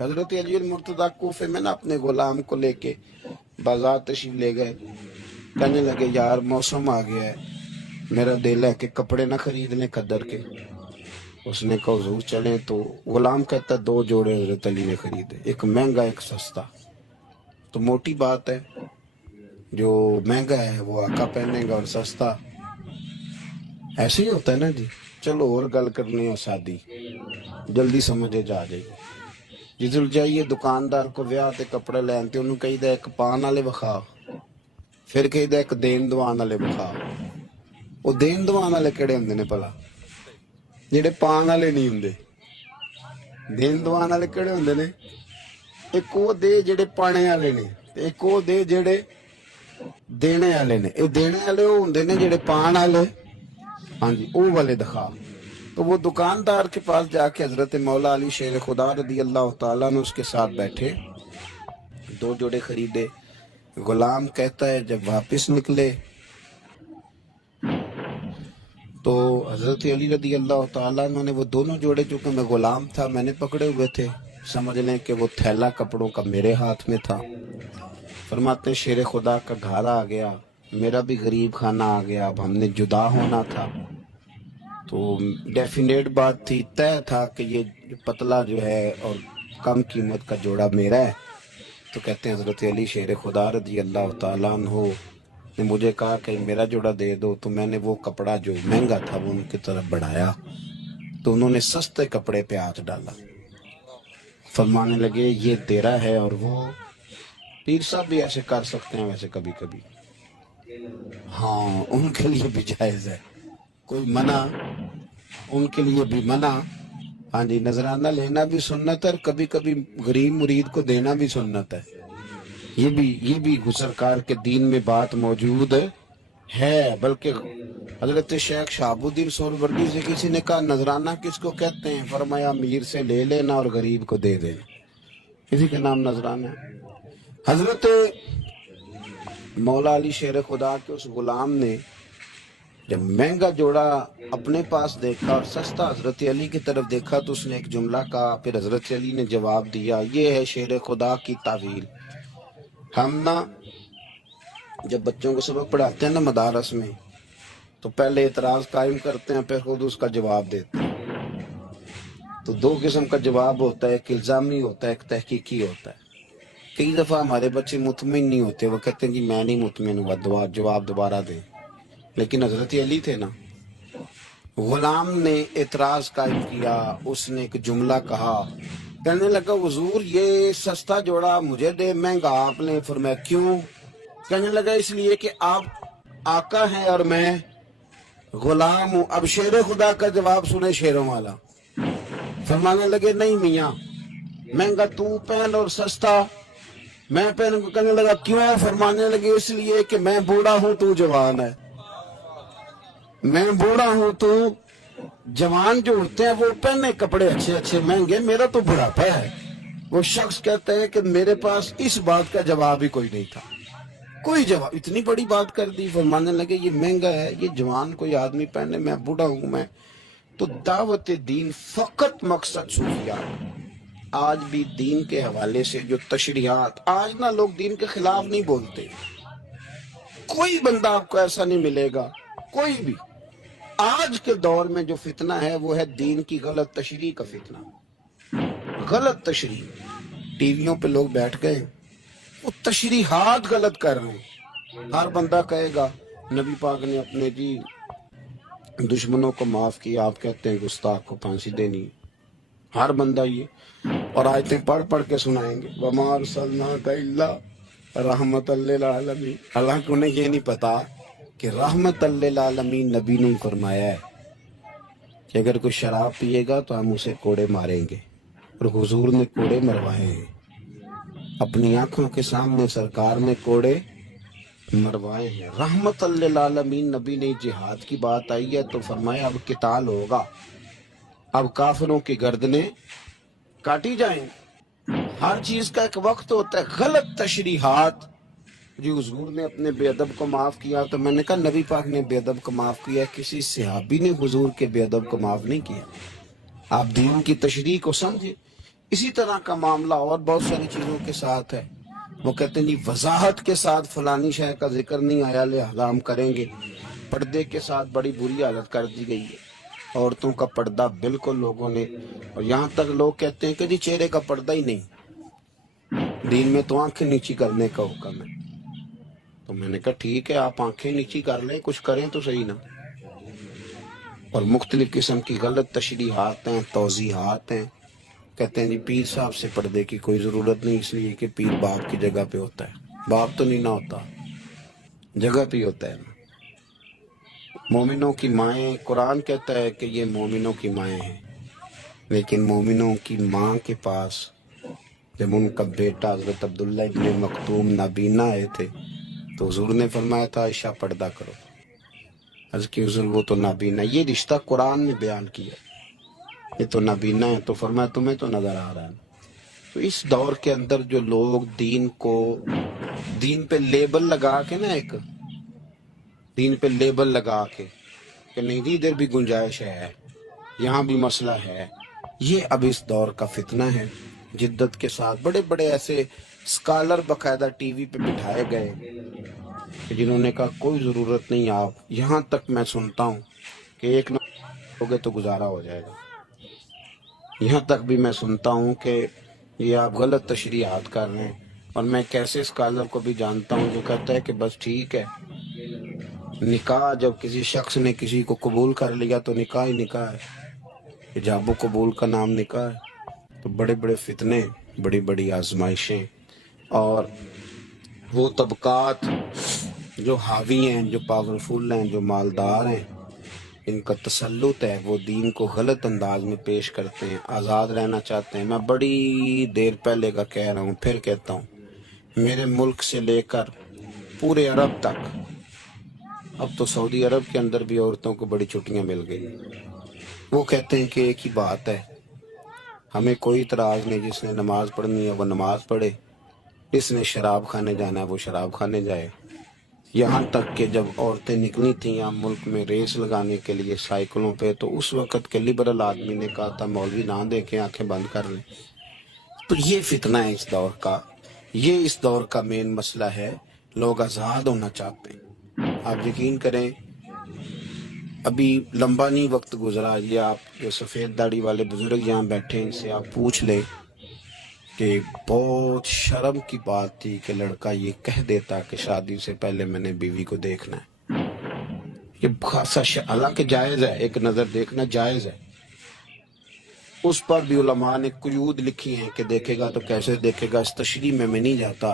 حضرت علی المرتضیٰ کوفے میں نا اپنے غلام کو لے کے بازار تشریف لے گئے. کہنے لگے یار موسم آ گیا ہے, میرا دل ہے کہ کپڑے نہ خرید لیں قدر کے. اس نے کہا حضور چلیں. تو غلام کہتا 2 جوڑے حضرت علی نے خریدے, ایک مہنگا ایک سستا. تو موٹی بات ہے, جو مہنگا ہے وہ آقا پہنے گا اور سستا ایسے ہی ہوتا ہے نا جی. چلو اور گل کرنی ہو سادی, جلدی سمجھے جا جائے. جدل جائیے دکاندار کو ویاہ تے کپڑے لین تے انہوں کہی دا ایک پان والے وکھا, پھر کہی دا ایک دین دوان والے وکھا. وہ دین دوان والے کہڑے ہوندے نے بھلا؟ جڑے پان والے نہیں ہوندے. دین دوان والے کہڑے ہوندے نے؟ ایک وہ دے جڑے پانے والے نے, ایک وہ دے جڑے دینے والے نے. یہ دینے والے وہ ہوندے نے جڑے پان والے, ہاں جی وہ والے دکھا. تو وہ دکاندار کے پاس جا کے حضرت مولا علی شیر خدا رضی اللہ تعالیٰ نے اس کے ساتھ بیٹھے, 2 جوڑے خریدے. غلام کہتا ہے جب واپس نکلے تو حضرت علی رضی اللہ تعالیٰ نے وہ دونوں جوڑے, چونکہ میں غلام تھا میں نے پکڑے ہوئے تھے, سمجھ لیں کہ وہ تھیلا کپڑوں کا میرے ہاتھ میں تھا. فرماتے ہیں شیر خدا کا گھر آ گیا, میرا بھی غریب خانہ آ گیا, اب ہم نے جدا ہونا تھا. تو ڈیفینیٹ بات تھی, طے تھا کہ یہ پتلا جو ہے اور کم قیمت کا جوڑا میرا ہے. تو کہتے ہیں حضرت علی شیر خدا رضی اللہ تعالیٰ عنہ نے مجھے کہا کہ میرا جوڑا دے دو. تو میں نے وہ کپڑا جو مہنگا تھا وہ ان کی طرف بڑھایا, تو انہوں نے سستے کپڑے پہ ہاتھ ڈالا. فرمانے لگے یہ تیرا ہے. اور وہ پیر صاحب بھی ایسے کر سکتے ہیں ویسے کبھی کبھی, ہاں ان کے لیے بھی جائز ہے, کوئی منع ان کے لیے بھی منع. ہاں جی نذرانہ لینا بھی سنت ہے, اور کبھی کبھی غریب مرید کو دینا بھی سنت ہے. یہ بھی سرکار کے دین میں بات موجود ہے. بلکہ حضرت شیخ شہاب الدین سہروردی سے کسی نے کہا نذرانہ کس کو کہتے ہیں؟ فرمایا امیر سے لے لینا اور غریب کو دے دینا, اسی کے نام نذرانہ ہے. حضرت مولا علی شیر خدا کے اس غلام نے جب مہنگا جوڑا اپنے پاس دیکھا اور سستا حضرت علی کی طرف دیکھا تو اس نے ایک جملہ کہا. پھر حضرت علی نے جواب دیا, یہ ہے شیر خدا کی تعویل. ہم نا جب بچوں کو سبق پڑھاتے ہیں نا مدارس میں, تو پہلے اعتراض قائم کرتے ہیں, پھر خود اس کا جواب دیتے ہیں. تو 2 قسم کا جواب ہوتا ہے, ایک الزامی ہوتا ہے, ایک تحقیقی ہوتا ہے. کئی دفعہ ہمارے بچے مطمئن نہیں ہوتے, وہ کہتے ہیں جی میں نہیں مطمئن ہوا, جواب دوبارہ دیں. لیکن حضرت علی تھے نا, غلام نے اعتراض قائم کیا, اس نے ایک جملہ کہا, کہنے لگا حضور یہ سستا جوڑا مجھے دے, مہنگا آپ نے. فرمایا کیوں؟ کہنے لگا اس لیے کہ آپ آقا ہیں اور میں غلام ہوں. اب شیر خدا کا جواب سنے شیروں والا. فرمانے لگے نہیں میاں, مہنگا تو پہن اور سستا میں پہن. کہنے لگا کیوں؟ فرمانے لگے اس لیے کہ میں بوڑھا ہوں تو جوان ہے. میں بوڑھا ہوں تو جوان جو ہوتے ہیں وہ پہنے کپڑے اچھے اچھے مہنگے, میرا تو بڑھاپا ہے. وہ شخص کہتا ہے کہ میرے پاس اس بات کا جواب ہی کوئی نہیں تھا, کوئی جواب. اتنی بڑی بات کر دی. فرمانے لگے یہ مہنگا ہے, یہ جوان کوئی آدمی پہنے, میں بوڑھا ہوں. میں تو دعوت دین فقط مقصد صوفیات. آج بھی دین کے حوالے سے جو تشریحات, آج نہ لوگ دین کے خلاف نہیں بولتے, کوئی بندہ آپ کو ایسا نہیں ملے گا, کوئی بھی. آج کے دور میں جو فتنہ ہے وہ ہے دین کی غلط تشریح کا فتنہ. غلط تشریح, ٹی ویوں پہ لوگ بیٹھ گئے, وہ تشریحات غلط کر رہے ہیں. ہر بندہ کہے گا نبی پاک نے اپنے جی دشمنوں کو معاف کیا, آپ کہتے ہیں گستاخ کو پھانسی دینی. ہر بندہ یہ, اور آیتیں پڑھ پڑھ کے سنائیں گے, وَمَا أَرْسَلْنَاكَ إِلَّا رَحْمَةً لِّلْعَالَمِينَ. حالانکہ انہیں یہ نہیں پتا کہ رحمت للعالمین نبی نے فرمایا ہے کہ اگر کوئی شراب پیے گا تو ہم اسے کوڑے ماریں گے, اور حضور نے کوڑے مروائے ہیں. اپنی آنکھوں کے سامنے سرکار نے کوڑے مروائے ہیں. رحمت للعالمین نبی نے. جہاد کی بات آئی ہے تو فرمایا اب قتال ہوگا, اب کافروں کی گردنیں کاٹی جائیں. ہر چیز کا ایک وقت ہوتا ہے. غلط تشریحات, جی حضور نے اپنے بے ادب کو معاف کیا, تو میں نے کہا نبی پاک نے بے ادب کو معاف کیا, کسی صحابی نے حضور کے بے ادب کو معاف نہیں کیا. آپ دین کی تشریح کو سمجھے. اسی طرح کا معاملہ اور بہت ساری چیزوں کے ساتھ ہے. وہ کہتے ہیں جی وضاحت کے ساتھ فلانی شے کا ذکر نہیں آیا لہذا ہم کریں گے. پردے کے ساتھ بڑی بری حالت کر دی گئی ہے. عورتوں کا پردہ بالکل لوگوں نے، اور یہاں تک لوگ کہتے ہیں کہ جی چہرے کا پردہ ہی نہیں، دین میں تو آنکھیں نیچی کرنے کا حکم ہے. تو میں نے کہا ٹھیک ہے آپ آنکھیں نیچی کر لیں، کچھ کریں تو صحیح نا. اور مختلف قسم کی غلط تشریحات ہیں، توضیحات ہیں. کہتے ہیں جی پیر صاحب سے پردے کی کوئی ضرورت نہیں، اس لیے کہ پیر باپ کی جگہ پہ ہوتا ہے. باپ تو نہیں نہ ہوتا، جگہ پہ ہوتا ہے نا. مومنوں کی مائیں، قرآن کہتا ہے کہ یہ مومنوں کی مائیں ہیں، لیکن مومنوں کی ماں کے پاس جب ان کا بیٹا حضرت عبداللہ ابن مکتوم نابینا آئے تھے تو حضور نے فرمایا تھا عائشہ پردہ کرو. عرض کی حضور وہ تو نابینا، یہ رشتہ قرآن میں بیان کیا، یہ تو نابینا ہے. تو فرمایا تمہیں تو نظر آ رہا ہے. تو اس دور کے اندر جو لوگ دین کو، دین پہ لیبل لگا کے نا، ایک دین پہ لیبل لگا کے کہ نہیں جی ادھر بھی گنجائش ہے، یہاں بھی مسئلہ ہے، یہ اب اس دور کا فتنہ ہے. جدت کے ساتھ بڑے بڑے ایسے اسکالر باقاعدہ ٹی وی پہ بٹھائے گئے کہ جنہوں نے کہا کوئی ضرورت نہیں. آپ یہاں تک میں سنتا ہوں کہ ایک نہ ہو گے تو گزارا ہو جائے گا. یہاں تک بھی میں سنتا ہوں کہ یہ آپ غلط تشریحات کر رہے ہیں. اور میں کیسے اسکالر کو بھی جانتا ہوں جو کہتا ہے کہ بس ٹھیک ہے، نکاح جب کسی شخص نے کسی کو قبول کر لیا تو نکاح ہی نکاح ہے، حجاب و قبول کا نام نکاح ہے. تو بڑے بڑے فتنے، بڑی بڑی آزمائشیں، اور وہ طبقات جو حاوی ہیں، جو پاورفل ہیں، جو مالدار ہیں، ان کا تسلط ہے، وہ دین کو غلط انداز میں پیش کرتے ہیں، آزاد رہنا چاہتے ہیں. میں بڑی دیر پہلے کا کہہ رہا ہوں، پھر کہتا ہوں، میرے ملک سے لے کر پورے عرب تک، اب تو سعودی عرب کے اندر بھی عورتوں کو بڑی چھٹیاں مل گئی. وہ کہتے ہیں کہ ایک ہی بات ہے، ہمیں کوئی اعتراض نہیں، جس نے نماز پڑھنی ہے وہ نماز پڑھے، جس نے شراب کھانے جانا ہے وہ شراب کھانے جائے. یہاں تک کہ جب عورتیں نکلی تھیں یہاں ملک میں ریس لگانے کے لیے سائیکلوں پہ، تو اس وقت کے لبرل آدمی نے کہا تھا مولوی نہ دیکھیں، آنکھیں بند کر لیں. تو یہ فتنہ ہے اس دور کا، یہ اس دور کا مین مسئلہ ہے. لوگ آزاد ہونا چاہتے ہیں. آپ یقین کریں ابھی لمبا نہیں وقت گزرا، یہ آپ جو سفید داڑھی والے بزرگ یہاں بیٹھے ہیں ان سے آپ پوچھ لیں کہ بہت شرم کی بات تھی کہ لڑکا یہ کہہ دیتا کہ شادی سے پہلے میں نے بیوی کو دیکھنا ہے. یہ خاصا حالانکہ جائز ہے، ایک نظر دیکھنا جائز ہے. اس پر بھی علماء نے قیود لکھی ہیں کہ دیکھے گا تو کیسے دیکھے گا، اس تشریح میں نہیں جاتا.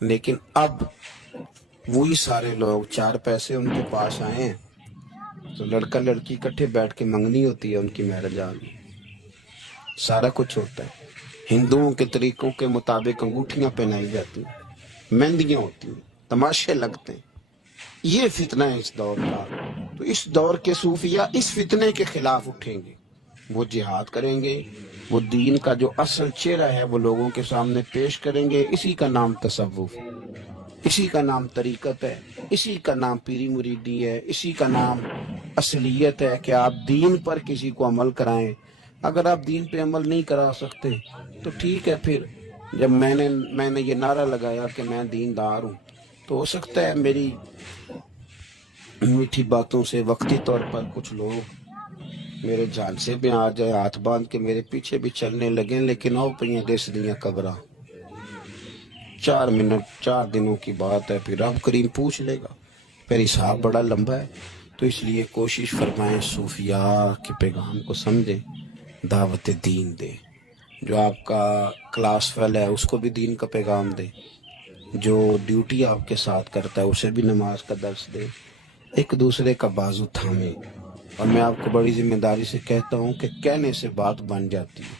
لیکن اب وہی سارے لوگ، چار پیسے ان کے پاس آئے ہیں تو لڑکا لڑکی اکٹھے بیٹھ کے منگنی ہوتی ہے، ان کی میرج آ گئی، سارا کچھ ہوتا ہے. ہندوؤں کے طریقوں کے مطابق انگوٹھیاں پہنائی جاتی ہیں، مہندیاں ہوتی ہیں، تماشے لگتے ہیں. یہ فتنہ ہے اس دور کا. تو اس دور کے صوفیہ اس فتنے کے خلاف اٹھیں گے، وہ جہاد کریں گے، وہ دین کا جو اصل چہرہ ہے وہ لوگوں کے سامنے پیش کریں گے. اسی کا نام تصوف، اسی کا نام طریقت ہے، اسی کا نام پیری مریدی ہے، اسی کا نام اصلیت ہے کہ آپ دین پر کسی کو عمل کرائیں. اگر آپ دین پہ عمل نہیں کرا سکتے تو ٹھیک ہے، پھر جب میں نے یہ نعرہ لگایا کہ میں دیندار ہوں تو ہو سکتا ہے میری میٹھی باتوں سے وقتی طور پر کچھ لوگ میرے جان سے بھی آ جائے، ہاتھ باندھ کے میرے پیچھے بھی چلنے لگیں، لیکن آؤ پہ دس دیاں قبراں، 4 منٹ 4 دنوں کی بات ہے، پھر رب کریم پوچھ لے گا، پھر حساب بڑا لمبا ہے. تو اس لیے کوشش فرمائیں صوفیاء کے پیغام کو سمجھیں، دعوت دین دیں. جو آپ کا کلاس فیل ہے اس کو بھی دین کا پیغام دیں، جو ڈیوٹی آپ کے ساتھ کرتا ہے اسے بھی نماز کا درس دیں. ایک دوسرے کا بازو تھامیں. اور میں آپ کو بڑی ذمہ داری سے کہتا ہوں کہ کہنے سے بات بن جاتی ہے.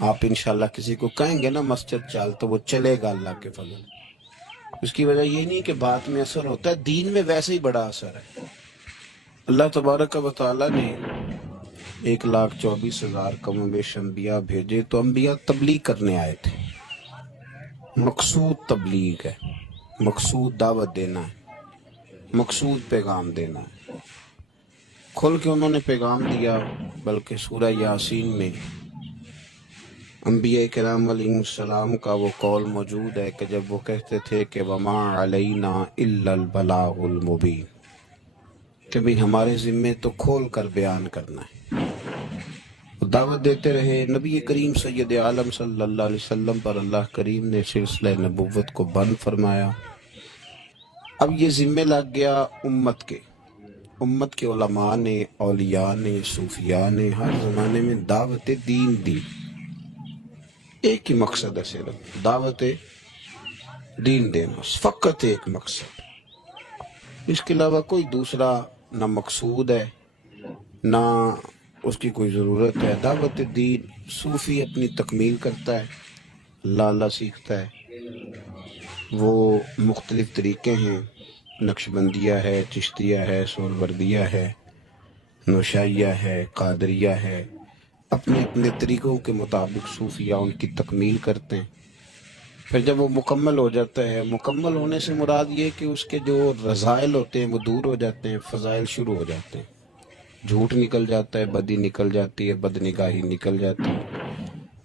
آپ انشاءاللہ کسی کو کہیں گے نا مسجد چل تو وہ چلے گا اللہ کے فضل. اس کی وجہ یہ نہیں کہ بات میں اثر ہوتا ہے، دین میں ویسے ہی بڑا اثر ہے. اللہ تبارک و تعالیٰ نے 1,24,000 کم و بیش انبیاء بھیجے، تو انبیاء تبلیغ کرنے آئے تھے. مقصود تبلیغ ہے، مقصود دعوت دینا ہے، مقصود پیغام دینا ہے. کھل کے انہوں نے پیغام دیا. بلکہ سورہ یاسین میں انبیاء کرام علیہ السلام کا وہ قول موجود ہے کہ جب وہ کہتے تھے کہ وما علینا الا البلاغ المبین، کہ بھی ہمارے ذمے تو کھول کر بیان کرنا ہے، دعوت دیتے رہے۔ نبی کریم سید عالم صلی اللہ علیہ وسلم پر اللہ کریم نے سلسلہ نبوت کو بند فرمایا۔ اب یہ ذمہ لگ گیا امت کے علماء نے، اولیاء نے، صوفیاء نے ہر زمانے میں دعوت دین دی۔ ایک ہی مقصد ہے، صرف دعوت دین دینا، فقط ایک مقصد، اس کے علاوہ کوئی دوسرا نہ مقصود ہے نہ اس کی کوئی ضرورت ہے۔ دعوت دین صوفی اپنی تکمیل کرتا ہے، اللہ سیکھتا ہے، وہ مختلف طریقے ہیں، نقشبندیہ ہے، چشتیہ ہے، سہروردیہ ہے، نوشائیہ ہے، قادریہ ہے، اپنے اپنے طریقوں کے مطابق صوفیاء ان کی تکمیل کرتے ہیں۔ پھر جب وہ مکمل ہو جاتا ہے، مکمل ہونے سے مراد یہ کہ اس کے جو رذائل ہوتے ہیں وہ دور ہو جاتے ہیں، فضائل شروع ہو جاتے ہیں، جھوٹ نکل جاتا ہے، بدی نکل جاتی ہے، بدنگاہی نکل جاتی ہے،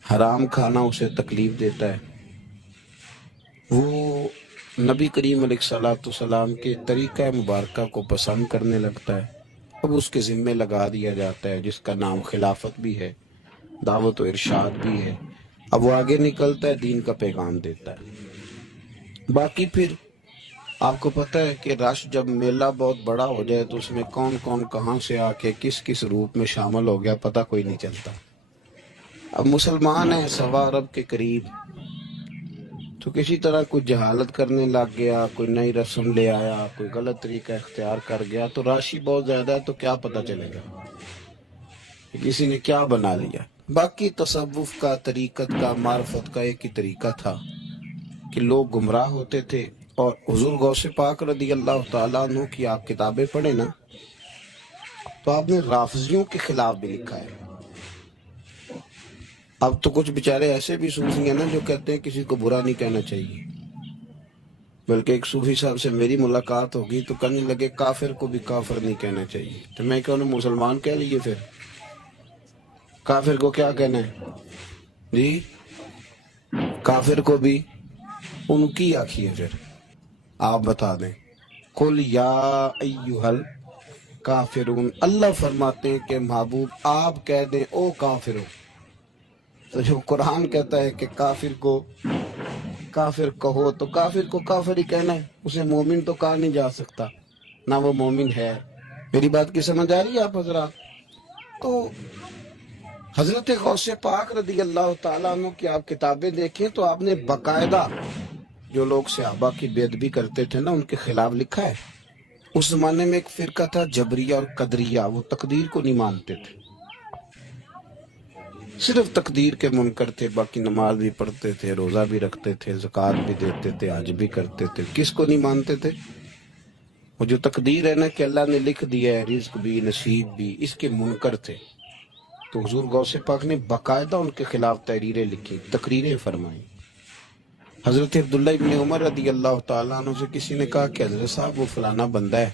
حرام کھانا اسے تکلیف دیتا ہے، وہ نبی کریم علیہ الصلوۃ والسلام کے طریقہ مبارکہ کو پسند کرنے لگتا ہے۔ اب اس کے ذمے لگا دیا جاتا ہے، جس کا نام خلافت بھی ہے، دعوت و ارشاد بھی ہے۔ اب وہ آگے نکلتا ہے، دین کا پیغام دیتا ہے۔ باقی پھر آپ کو پتہ ہے کہ رش جب میلہ بہت بڑا ہو جائے تو اس میں کون کون کہاں سے آ کے کس کس روپ میں شامل ہو گیا پتہ کوئی نہیں چلتا۔ اب مسلمان ہیں 1.25 ارب کے قریب، تو کسی طرح کوئی جہالت کرنے لگ گیا، کوئی نئی رسم لے آیا، کوئی غلط طریقہ اختیار کر گیا، تو راشی بہت زیادہ ہے تو کیا پتہ چلے گا کہ کسی نے کیا بنا لیا۔ باقی تصوف کا، طریقت کا، معرفت کا ایک ہی طریقہ تھا کہ لوگ گمراہ ہوتے تھے۔ اور حضور غوث پاک رضی اللہ تعالیٰ عنہ کی آپ کتابیں پڑھیں نا تو آپ نے رافضیوں کے خلاف بھی لکھا ہے۔ اب تو کچھ بیچارے ایسے بھی صوفی ہیں نا جو کہتے ہیں کسی کو برا نہیں کہنا چاہیے، بلکہ ایک صوفی صاحب سے میری ملاقات ہوگی تو کہنے لگے کافر کو بھی کافر نہیں کہنا چاہیے، تو میں کہ انہیں مسلمان کہہ لیے، پھر کافر کو کیا کہنا ہے جی؟ کافر کو بھی ان کی آخی ہے، پھر آپ بتا دیں قل یا ایھا الکافرون۔ اللہ فرماتے ہیں کہ محبوب آپ کہہ دیں او کافروں، تو جو قرآن کہتا ہے کہ کافر کو کافر کہو تو کافر کو کافر ہی کہنا ہے، اسے مومن تو کہا نہیں جا سکتا، نہ وہ مومن ہے۔ میری بات کی سمجھ آ رہی ہے آپ حضرات؟ تو حضرت غوث پاک رضی اللہ تعالیٰ عنہ کی آپ کتابیں دیکھیں تو آپ نے باقاعدہ جو لوگ صحابہ کی بے ادبی کرتے تھے نا ان کے خلاف لکھا ہے۔ اس زمانے میں ایک فرقہ تھا جبریہ اور قدریہ، وہ تقدیر کو نہیں مانتے تھے، صرف تقدیر کے منکر تھے، باقی نماز بھی پڑھتے تھے، روزہ بھی رکھتے تھے، زکوٰۃ بھی دیتے تھے، حج بھی کرتے تھے۔ کس کو نہیں مانتے تھے؟ وہ جو تقدیر ہے نا کہ اللہ نے لکھ دیا ہے، رزق بھی نصیب بھی، اس کے منکر تھے۔ تو حضور غوث پاک نے باقاعدہ ان کے خلاف تحریریں لکھی، تقریریں فرمائیں۔ حضرت عبداللہ ابن عمر رضی اللہ تعالیٰ عنہ سے کسی نے کہا کہ حضرت صاحب وہ فلانا بندہ ہے،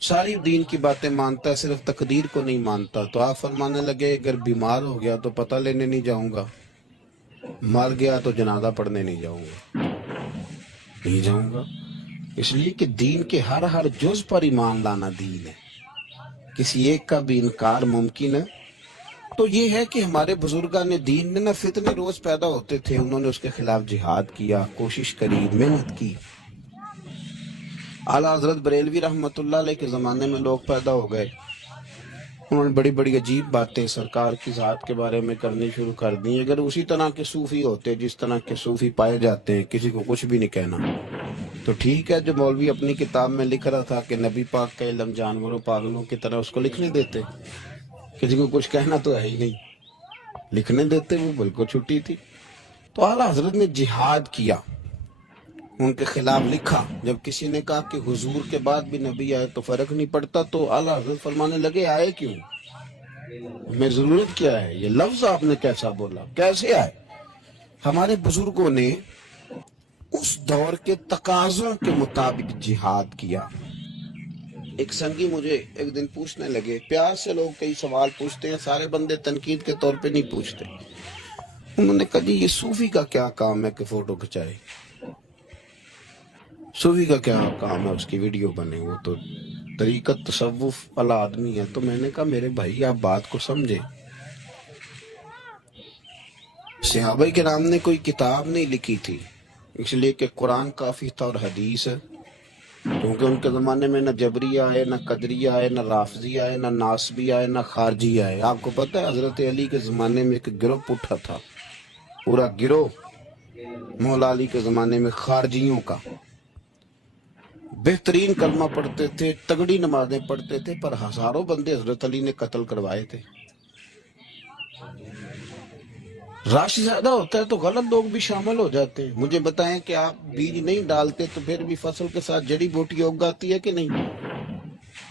ساری دین کی باتیں مانتا ہے، صرف تقدیر کو نہیں مانتا۔ تو آپ فرمانے لگے اگر بیمار ہو گیا تو پتہ لینے نہیں جاؤں گا، مر گیا تو جنازہ پڑھنے نہیں جاؤں گا، اس لیے کہ دین کے ہر جز پر ایمان لانا دین ہے، کسی ایک کا بھی انکار ممکن ہے۔ تو یہ ہے کہ ہمارے بزرگان دین میں نا فتنے روز پیدا ہوتے تھے، انہوں نے اس کے خلاف جہاد کیا، کوشش کری، محنت کی۔ اعلیٰ حضرت بریلوی رحمۃ اللہ علیہ کے زمانے میں لوگ پیدا ہو گئے، انہوں نے بڑی بڑی عجیب باتیں سرکار کی ذات کے بارے میں کرنی شروع کر دی۔ اگر اسی طرح کے صوفی ہوتے جس طرح کے صوفی پائے جاتے ہیں، کسی کو کچھ بھی نہیں کہنا، تو ٹھیک ہے۔ جو مولوی اپنی کتاب میں لکھ رہا تھا کہ نبی پاک کا علم جانوروں پاگلوں کی طرح، اس کو لکھنے دیتے، کسی کو کچھ کہنا تو ہے ہی نہیں، لکھنے دیتے، وہ بالکل چھٹی تھی۔ تو اعلیٰ حضرت نے جہاد کیا، ان کے خلاف لکھا۔ جب کسی نے کہا کہ حضور کے بعد بھی نبی آئے تو فرق نہیں پڑتا، تو اعلیٰ حضرت فرمانے لگے آئے کیوں، میں ضرورت کیا ہے، یہ لفظ آپ نے کیسا بولا، کیسے آئے؟ ہمارے بزرگوں نے اس دور کے تقاضوں کے مطابق جہاد کیا۔ ایک سنگی مجھے ایک دن پوچھنے لگے، پیار سے لوگ کئی سوال پوچھتے ہیں، سارے بندے تنقید کے طور پہ نہیں پوچھتے. انہوں نے کہا جی یہ صوفی کا کیا کام ہے کہ فوٹو کھچائے؟ صوفی کا کیا کام ہے اس کی ویڈیو بنے؟ وہ تو طریقت تصوف والا آدمی ہے. تو میں نے کہا میرے بھائی آپ بات کو سمجھے، صحابہ کرام نے کوئی کتاب نہیں لکھی تھی، اس لیے کہ قرآن کافی تھا اور حدیث ہے، کیونکہ ان کے زمانے میں نہ جبری آئے، نہ قدری آئے، نہ رافضی آئے، نہ ناسبی آئے، نہ خارجی آئے. آپ کو پتہ ہے حضرت علی کے زمانے میں ایک گروہ اٹھا تھا، پورا گروہ مولا علی کے زمانے میں خارجیوں کا. بہترین کلمہ پڑھتے تھے، تگڑی نمازیں پڑھتے تھے، پر ہزاروں بندے حضرت علی نے قتل کروائے تھے. رش زیادہ ہوتا ہے تو غلط لوگ بھی شامل ہو جاتے ہیں. مجھے بتائیں کہ آپ بیج نہیں ڈالتے تو پھر بھی فصل کے ساتھ جڑی بوٹی اگ جاتی ہے کہ نہیں؟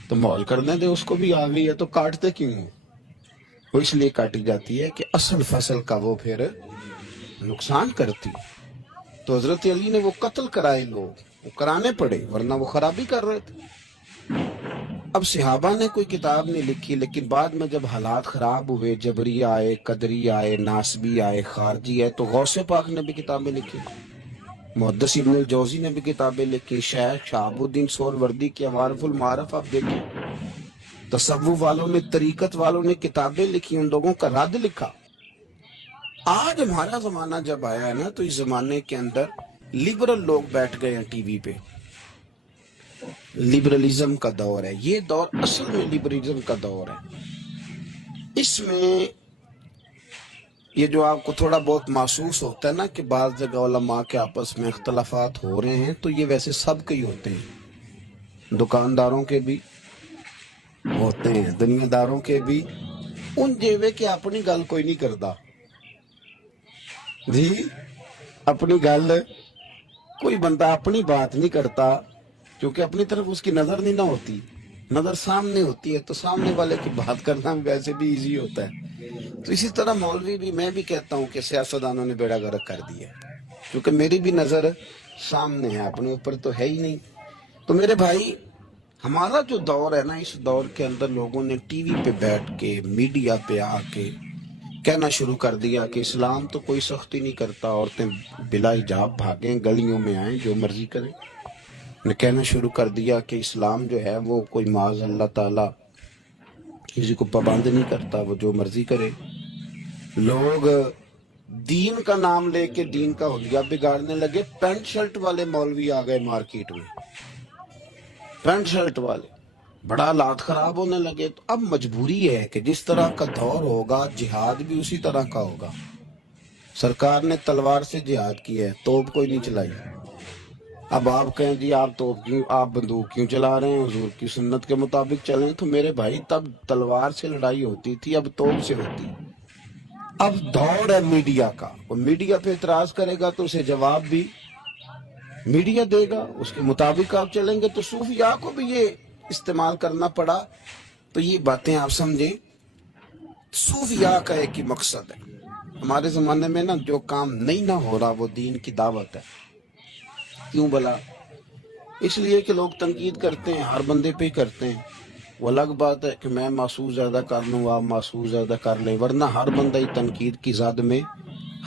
تو مول کرنے دے، اس کو بھی آ گئی ہے تو کاٹتے کیوں ہیں؟ وہ اس لیے کاٹی جاتی ہے کہ اصل فصل کا وہ پھر نقصان کرتی. تو حضرت علی نے وہ قتل کرائے، لوگ وہ کرانے پڑے، ورنہ وہ خرابی کر رہے تھے. اب صحابہ نے کوئی کتاب نہیں لکھی، لیکن بعد میں جب حالات خراب ہوئے، جبری آئے، قدری آئے، ناسبی آئے، خارجی آئے، تو غوث پاک نے بھی کتابیں لکھی، محدث ابن الجوزی نے بھی کتابیں لکھی، شیخ شہاب الدین سہروردی کی معارف المعارف آپ دیکھیں، تصوف والوں نے، طریقت والوں نے کتابیں لکھی، ان لوگوں کا رد لکھا. آج ہمارا زمانہ جب آیا ہے نا، تو اس زمانے کے اندر لبرل لوگ بیٹھ گئے ہیں ٹی وی پہ. لبرلزم کا دور ہے یہ، دور اصل میں لبرلزم کا دور ہے. اس میں یہ جو آپ کو تھوڑا بہت محسوس ہوتا ہے نا کہ بعض جگہ علماء کے آپس میں اختلافات ہو رہے ہیں، تو یہ ویسے سب کے ہی ہوتے ہیں، دکانداروں کے بھی ہوتے ہیں، دنیا داروں کے بھی. ان جیوے کہ اپنی گل کوئی نہیں کرتا جی، اپنی گل کوئی بندہ اپنی بات نہیں کرتا، کیونکہ اپنی طرف اس کی نظر نہیں نہ ہوتی، نظر سامنے ہوتی ہے، تو سامنے والے کی بات کرنا ویسے بھی ایزی ہوتا ہے. تو اسی طرح مولوی بھی، میں بھی کہتا ہوں کہ سیاستدانوں نے بیڑا غرق کر دیا، کیونکہ میری بھی نظر سامنے ہے، اپنے اوپر تو ہے ہی نہیں. تو میرے بھائی، ہمارا جو دور ہے نا، اس دور کے اندر لوگوں نے ٹی وی پہ بیٹھ کے، میڈیا پہ آ کے کہنا شروع کر دیا کہ اسلام تو کوئی سختی نہیں کرتا، عورتیں بلا حجاب بھاگیں، گلیوں میں آئیں، جو مرضی کریں. نے کہنا شروع کر دیا کہ اسلام جو ہے وہ کوئی معاذ اللہ تعالیٰ کسی کو پابند نہیں کرتا، وہ جو مرضی کرے. لوگ دین کا نام لے کے دین کا حلیہ بگاڑنے لگے. پینٹ شرٹ والے مولوی آ گئے مارکیٹ میں، پینٹ شرٹ والے، بڑا حالات خراب ہونے لگے. تو اب مجبوری ہے کہ جس طرح کا دور ہوگا، جہاد بھی اسی طرح کا ہوگا. سرکار نے تلوار سے جہاد کیا ہے، توپ کوئی نہیں چلائی. اب آپ کہیں جی آپ توپ کیوں، آپ بندوق کیوں چلا رہے ہیں، حضور کی سنت کے مطابق چلیں. تو میرے بھائی، تب تلوار سے لڑائی ہوتی تھی، اب توپ سے ہوتی. اب دور ہے میڈیا کا، وہ میڈیا پہ اعتراض کرے گا تو اسے جواب بھی میڈیا دے گا، اس کے مطابق آپ چلیں گے. تو صوفیاء کو بھی یہ استعمال کرنا پڑا. تو یہ باتیں آپ سمجھیں، صوفیاء کا ایک ہی مقصد ہے. ہمارے زمانے میں نا جو کام نہیں نہ ہو رہا وہ دین کی دعوت ہے. کیوں بلا؟ اس لیے کہ لوگ تنقید کرتے ہیں، ہر بندے پہ ہی کرتے ہیں. وہ الگ بات ہے کہ میں محسوس زیادہ کر لوں، آپ محسوس زیادہ کر لیں، ورنہ ہر بندہ ہی تنقید کی زد میں،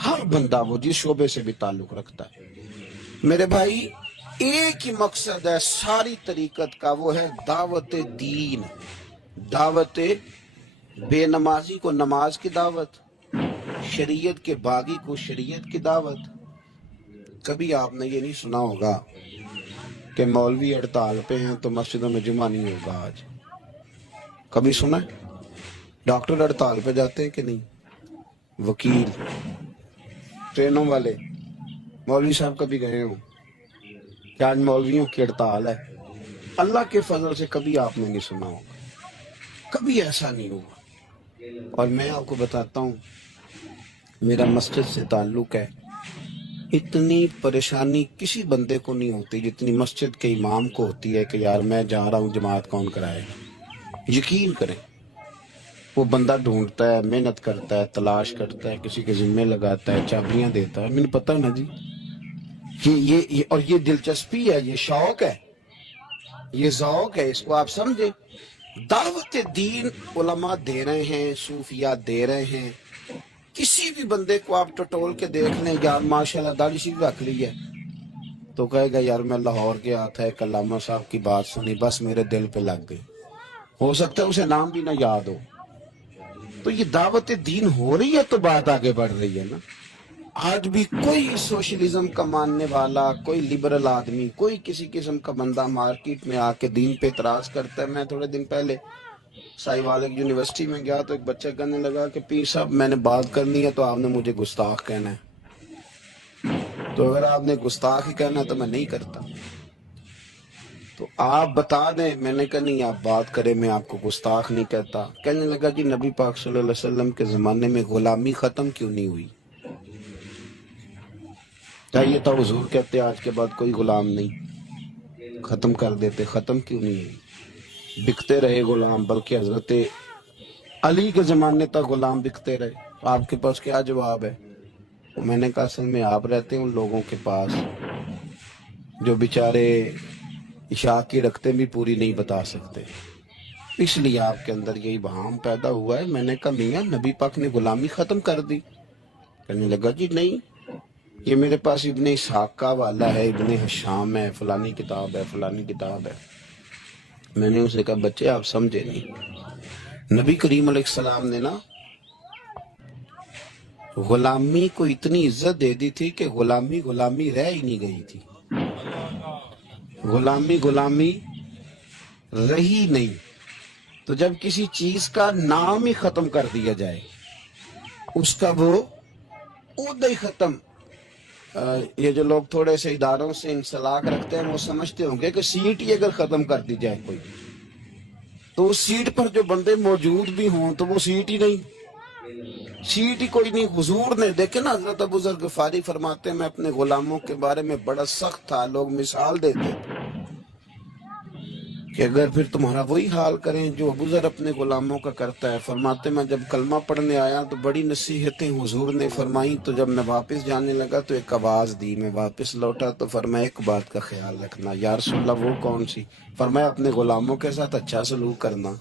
ہر بندہ وہ جس شعبے سے بھی تعلق رکھتا ہے. میرے بھائی، ایک ہی مقصد ہے ساری طریقت کا، وہ ہے دعوت دین، دعوت بے نمازی کو نماز کی دعوت، شریعت کے باغی کو شریعت کی دعوت. کبھی آپ نے یہ نہیں سنا ہوگا کہ مولوی ہڑتال پہ ہیں تو مسجدوں میں جمعہ نہیں ہوگا آج. کبھی سنا ہے؟ ڈاکٹر ہڑتال پہ جاتے ہیں کہ نہیں؟ وکیل، ٹرینوں والے، مولوی صاحب کبھی گئے ہوں کہ آج مولویوں کی ہڑتال ہے؟ اللہ کے فضل سے کبھی آپ نے نہیں سنا ہوگا، کبھی ایسا نہیں ہوا. اور میں آپ کو بتاتا ہوں، میرا مسجد سے تعلق ہے، اتنی پریشانی کسی بندے کو نہیں ہوتی جتنی مسجد کے امام کو ہوتی ہے کہ یار میں جا رہا ہوں، جماعت کون کرائے گا. یقین کریں، وہ بندہ ڈھونڈتا ہے، محنت کرتا ہے، تلاش کرتا ہے، کسی کے ذمے لگاتا ہے، چابیاں دیتا ہے. مجھے پتہ نا جی، یہ اور یہ دلچسپی ہے، یہ شوق ہے. یہ ذوق ہے، اس کو آپ سمجھیں۔ دعوت دین علماء دے رہے ہیں، صوفیات دے رہے ہیں۔ کسی بھی بندے کو آپ ٹٹول کے دیکھ لیں، یار ماشاءاللہ داڑھی شریف رکھ لی ہے، تو کہے گا یار میں لاہور گیا تھا، ایک علامہ صاحب کی بات سنی، بس میرے دل پہ لگ گئی۔ ہو سکتا ہے اسے نام بھی نہ یاد ہو۔ تو یہ دعوت دین ہو رہی ہے تو بات آگے بڑھ رہی ہے نا۔ آج بھی کوئی سوشلزم کا ماننے والا، کوئی لبرل آدمی، کوئی کسی قسم کا بندہ مارکیٹ میں آ کے دین پہ اعتراض کرتا ہے۔ میں تھوڑے دن پہلے سائی والک یونیورسٹی میں گیا تو ایک بچہ کہنے لگا کہ پیر صاحب میں نے بات کرنی ہے تو آپ نے مجھے گستاخ کہنا ہے، تو اگر آپ نے گستاخ ہی کہنا ہے تو میں نہیں کرتا۔ تو آپ بتا دیں۔ میں نے کہا نہیں، آپ بات کریں، میں آپ کو گستاخ نہیں کہتا۔ کہنے لگا جی نبی پاک صلی اللہ علیہ وسلم کے زمانے میں غلامی ختم کیوں نہیں ہوئی؟ چاہیے تھا حضور کہتے آج کے بعد کوئی غلام نہیں، ختم کر دیتے، ختم کیوں نہیں ہوئی؟ بکتے رہے غلام، بلکہ حضرت علی کے زمانے تک غلام بکتے رہے۔ آپ کے پاس کیا جواب ہے؟ میں نے کہا اصل میں آپ رہتے ہیں ان لوگوں کے پاس جو بیچارے عشاء کی رکھتے بھی پوری نہیں بتا سکتے، اس لیے آپ کے اندر یہی بہام پیدا ہوا ہے۔ میں نے کہا میاں نبی پاک نے غلامی ختم کر دی؟ کہنے لگا جی نہیں، یہ میرے پاس ابن اسحاق کا والا ہے، ابن حشام ہے، فلانی کتاب ہے، فلانی کتاب ہے۔ میں نے اسے کہا بچے آپ سمجھے نہیں، نبی کریم علیہ السلام نے نا غلامی کو اتنی عزت دے دی تھی کہ غلامی غلامی رہ ہی نہیں گئی تھی، غلامی غلامی رہی نہیں۔ تو جب کسی چیز کا نام ہی ختم کر دیا جائے، اس کا وہ عہدہ ہی ختم۔ یہ جو لوگ تھوڑے سے اداروں سے انسلاک رکھتے ہیں وہ سمجھتے ہوں گے کہ سیٹ ہی اگر ختم کر دی جائے کوئی، تو اس سیٹ پر جو بندے موجود بھی ہوں تو وہ سیٹ ہی نہیں، سیٹ ہی کوئی نہیں۔ حضور نے دیکھے نا، حضرت ابو ذر غفاری فرماتے ہیں میں اپنے غلاموں کے بارے میں بڑا سخت تھا، لوگ مثال دیتے کہ اگر پھر تمہارا وہی حال کریں جو ابو ذر اپنے غلاموں کا کرتا ہے۔ فرماتے میں جب کلمہ پڑھنے آیا تو بڑی نصیحتیں حضور نے فرمائیں، تو جب میں واپس جانے لگا تو ایک آواز دی، میں واپس لوٹا تو فرمایا ایک بات کا خیال رکھنا۔ یا رسول اللہ وہ کون سی؟ فرمایا اپنے غلاموں کے ساتھ اچھا سلوک کرنا۔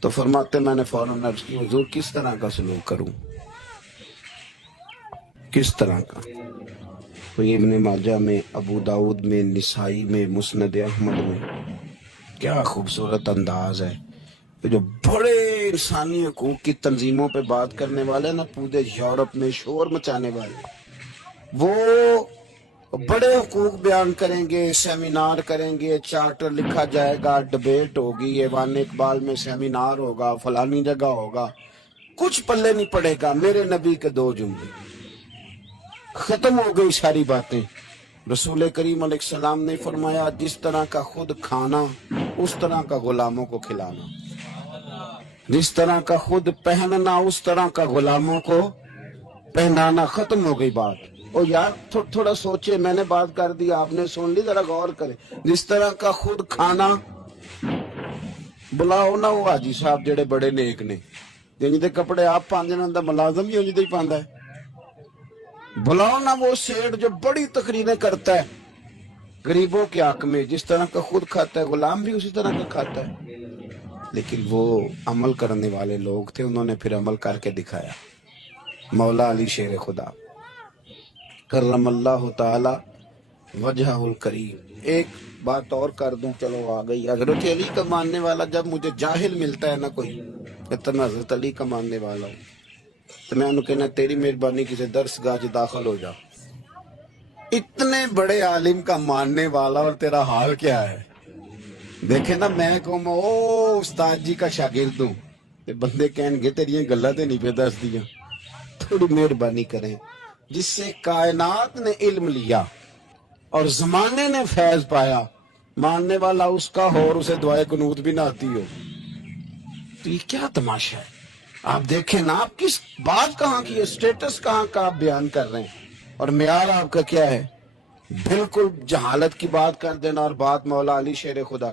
تو فرماتے میں نے فوراً عرض کی حضور کس طرح کا سلوک کروں، کس طرح کا؟ تو یہ ابن ماجہ میں، ابو داؤد میں، نسائی میں، مسند احمد میں، کیا خوبصورت انداز ہے۔ جو بڑے انسانی حقوق کی تنظیموں پہ بات کرنے والے نا، پورے یورپ میں شور مچانے والے، وہ بڑے حقوق بیان کریں گے، سیمینار کریں گے، چارٹر لکھا جائے گا، ڈبیٹ ہوگی، ایوان اقبال میں سیمینار ہوگا، فلانی جگہ ہوگا، کچھ پلے نہیں پڑے گا۔ میرے نبی کے دو جملے، ختم ہو گئی ساری باتیں۔ رسول کریم علیہ السلام نے فرمایا جس طرح کا خود کھانا اس طرح کا غلاموں کو کھلانا، جس طرح کا خود پہننا اس طرح کا غلاموں کو پہنانا۔ ختم ہو گئی بات۔ اور یار تھوڑا سوچے، میں نے بات کر دی، آپ نے سن لی، ذرا غور کریں۔ جس طرح کا خود کھانا، بلاؤ نا وہ حاجی صاحب جڑے بڑے نیک نے، جن دے کپڑے آپ پاندے نا دا ملازم ہی انج دے ہی پاندا ہے۔ بلاؤ نا وہ سیٹ جو بڑی تقریریں کرتا ہے غریبوں کے حق میں، جس طرح کا خود کھاتا ہے غلام بھی اسی طرح کا کھاتا ہے۔ لیکن وہ عمل کرنے والے لوگ تھے، انہوں نے پھر عمل کر کے دکھایا۔ مولا علی شیر خدا کرم اللہ تعالی وجہ الکریم۔ ایک بات اور کر دوں، چلو آ گئی۔ حضرت علی کا ماننے والا جب مجھے جاہل ملتا ہے نا کوئی، کہ میں حضرت علی کا ماننے والا ہوں، تو میں انہوں کہنا تیری مہربانی کسی درس گاہ داخل ہو جا۔ اتنے بڑے عالم کا ماننے والا اور تیرا حال کیا ہے؟ دیکھیں نا، میں کہوں او استاد جی کا شاگرد ہوں، بندے کہیں گے تیری گلہ تے نہیں پہ دس دیا۔ تھوڑی مہربانی کریں۔ جس سے کائنات نے علم لیا اور زمانے نے فیض پایا، ماننے والا اس کا ہو اور اسے دعائے قنوت بھی نہ آتی ہو، تو یہ کیا تماشا ہے؟ آپ دیکھیں نا، آپ کس بات کہاں کی ہے، سٹیٹس کہاں کا آپ بیان کر رہے ہیں، اور معیار آپ کا کیا ہے؟ بالکل جہالت کی بات کر دینا اور بات مولا علی شیر خدا